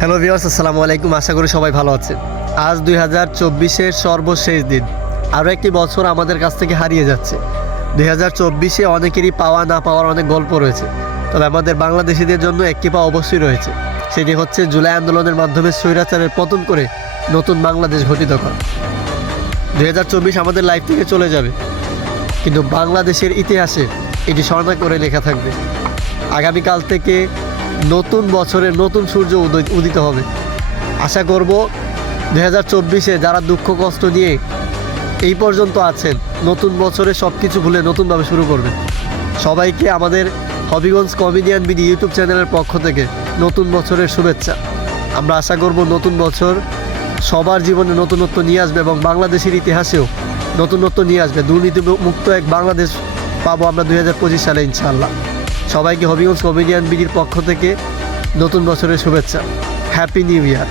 Hello viewers, আসসালামু আলাইকুম। আশা করি সবাই ভালো আছে। আজ 2024-এর সর্বশেষ দিন। আরও একটি বছর আমাদের কাছ থেকে হারিয়ে যাচ্ছে। 2024-এ অনেকেরই পাওয়া না পাওয়ার অনেক গল্প রয়েছে, তবে আমাদের বাংলাদেশিদের জন্য একটি পাওয়া অবশ্যই রয়েছে। সেটি হচ্ছে জুলাই আন্দোলনের মাধ্যমে স্বৈরাচারের পতন করে নতুন বাংলাদেশ গঠিত করা। 2024 আমাদের লাইফ থেকে চলে যাবে, কিন্তু বাংলাদেশের ইতিহাসে এটি স্বর্ণ করে লেখা থাকবে। আগামীকাল থেকে নতুন বছরের নতুন সূর্য উদিত হবে। আশা করব 2024-এ যারা দুঃখ কষ্ট নিয়ে এই পর্যন্ত আছেন, নতুন বছরে সব কিছু ভুলে নতুনভাবে শুরু করবেন। সবাইকে আমাদের হবিগঞ্জ কমেডিয়ান বিডি ইউটিউব চ্যানেলের পক্ষ থেকে নতুন বছরের শুভেচ্ছা। আমরা আশা করব নতুন বছর সবার জীবনে নতুনত্ব নিয়ে আসবে এবং বাংলাদেশের ইতিহাসেও নতুনত্ব নিয়ে আসবে। দুর্নীতি মুক্ত এক বাংলাদেশ পাবো আমরা 2025 সালে ইনশাআল্লাহ। সবাইকে হবিগঞ্জ কমেডিয়ান বিডির পক্ষ থেকে নতুন বছরের শুভেচ্ছা। Happy new year.